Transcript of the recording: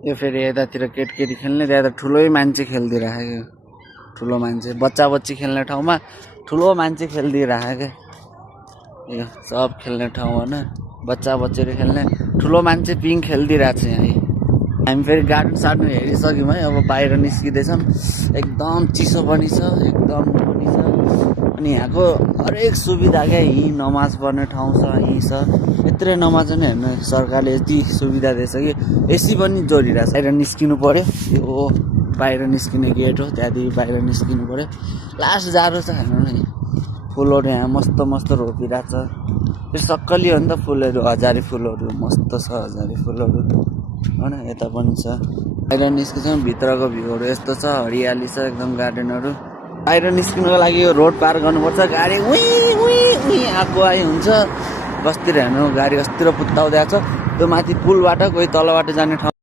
यो फेरि यतातिर केटकेटी खेल्ने त्यहाँ त ठुलै मान्छे खेलिदिइराखेको ठुलो मान्छे बच्चा बच्ची खेल्ने ठाउँमा ठुलो मान्छे खेलिदिइराखेको यो सब खेल्ने ठाउँ होइन बच्चा बच्चीहरू खेल्ने ठुलो मान्छे पिङ खेलिदिइरहेको छ यहाँ हामी फेरि गार्डन सार्डन हेरिसक्यौँ है अब बाहिर निस्किँदैछौँ एकदम चिसो पनि छ एकदम पनि छ अनि यहाँको हरेक सुविधा क्या यहीँ नमाज पढ्ने ठाउँ छ यहीँ छ यत्रै नमाज पनि हेर्नु सरकारले यति सुविधा दिएछ कि एसी पनि जोडिरहेको छ बाहिर निस्किनु पऱ्यो यो बाहिर निस्किने गेट हो त्यहाँदेखि बाहिर निस्किनु पऱ्यो लास्ट जाडो छ हेर्नु न फुलहरू यहाँ मस्त मस्त रोपिरहेको छ त्यो सक्कली हो नि त फुलहरू हजारी फुलहरू मस्त छ हजारी फुलहरू होइन यता पनि छ बाहिर निस्किन्छौँ भित्रको भ्यूहरू यस्तो छ हरियाली छ एकदम गार्डनहरू बाहिर निस्किनुको लागि यो रोड पार गर्नुपर्छ गाडी उहीँ आएको आइ हुन्छ बस्तिर हेर्नु गाडी अस्तिर पुत्ताउँदै छ त्यो माथि पुलबाट कोही तलबाट जाने ठाउँ